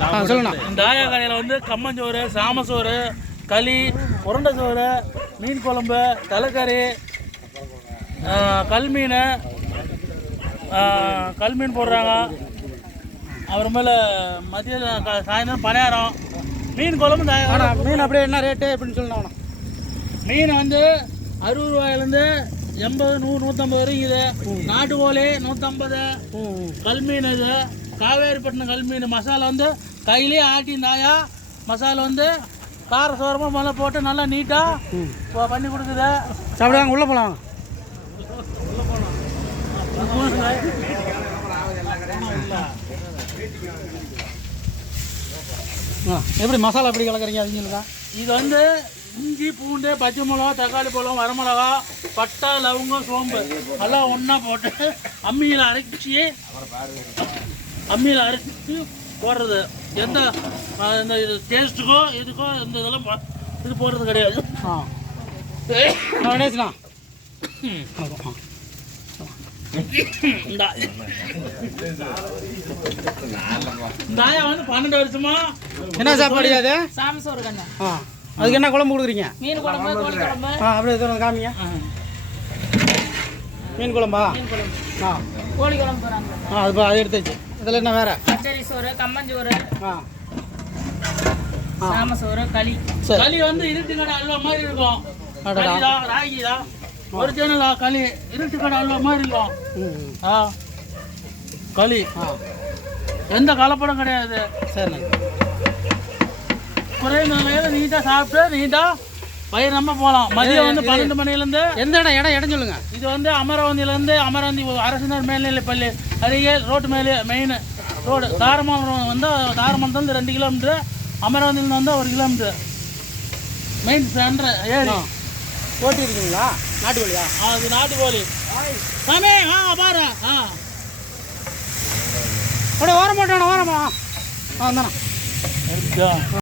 சொல்லுண்ணா. இந்த ஆயா கடையில் வந்து கம்மஞ்சோறு, சாமசோறு, களி, உருண்டை சோறு, மீன் குழம்பு, தலைக்கறி, கல்மீன் போடுறாங்க. அப்புறமேல மதியம் சாயந்தரம் பணியாரம், மீன் குழம்பு. மீன் அப்படியே என்ன ரேட்டு எப்படின்னு சொல்லணும். மீன் வந்து 60 ரூபாயிலேருந்து 80, 100, 150 வரைக்குது. நாட்டுக்கோழி 150. கல்மீன் இது காவேரிப்பட்டினம் கல்மீன். மசாலா வந்து கையிலே ஆட்டி தாயா மசாலா வந்து கார சோரமாக முதல்ல போட்டு நல்லா நீட்டாக பண்ணி கொடுக்குது. சாப்பிடுவாங்க. உள்ளே போகலாம். எப்படி மசாலா எப்படி கலக்குறீங்க அதுங்களா? இது வந்து இஞ்சி, பூண்டு, பச்சை மிளகா, தக்காளி பழம், வரமிளகா, பட்டை, லவங்கம், சோம்பு எல்லாம் ஒன்றா போட்டு அம்மியில் அரைச்சி போடுறது. எந்த இந்த இது டேஸ்ட்டுக்கோ இதுக்கோ இந்த இதெல்லாம் இது போடுறது கிடையாது. இந்த ஆயா வந்து 12 வருஷமா என்ன சாப்பாடு அது? சாமசோறு கண்ணா. அதுக்கு என்ன குழம்பு கொடுக்குறீங்க? மீன் குழம்பு, கோழி குழம்பு. அப்படியே தூரம் காமிங்க. மீன் குழம்பா? கோழி குழம்பு போகிறாங்க. அது எடுத்துச்சு. இதில் என்ன வேற? பச்சரி சோறு, கம்மஞ்சோறு, சாமசோறு, களி. களி வந்து இருட்டு கடை அல்வா மாதிரி இருக்கும். ராகிதா ஒரிஜினல் களி இருட்டு கடை அல்வா மாதிரி இருக்கும். களி எந்த கலப்படம் கிடையாது. சரி. குறைந்த நிலையில நீட்டாக சாப்பிட்டு நீட்டாக பயிர் நம்ம போகலாம். மதியம் வந்து 12 மணிலேருந்து. எந்த இடம் சொல்லுங்க. இது வந்து அமராவதியிலேருந்து அமராவதி அரசினர் மேல்நிலைப் பள்ளி அருகே ரோட்டு மெயின் ரோடு. தாரமங்கலம் வந்து தாரமங்கலத்துலேருந்து 2 கிலோமீட்டரு, அமராவதியிலேருந்து வந்து 1 கிலோமீட்டர். மெயின் சென்டர் ஏரி. போட்டி இருக்குங்களா? நாட்டு கோழியா? அது நாட்டு கோழி. சாமி பாரு. அப்படியே ஓரம் போட்டானா? ஓரமா வந்தானா?